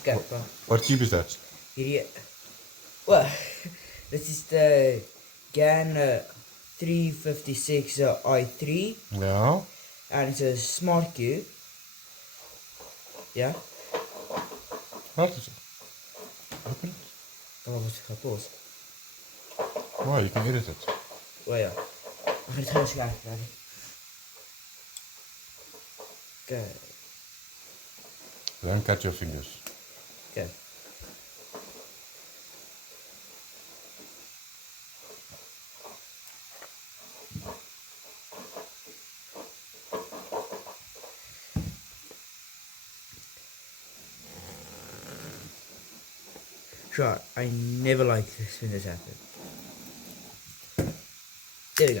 Okay, well, What tube is that? hierdie, well, this is the GAN356i3, Ja. and it's a smart cube. Yeah. Wat is it? Open it. Oh, wat gaat pause? Wow, you can edit it. Oh ja. We gaan het gewoon schrijven. Okay. Don't cut your fingers. Okay. Sure, I never like this when this happens. There we go.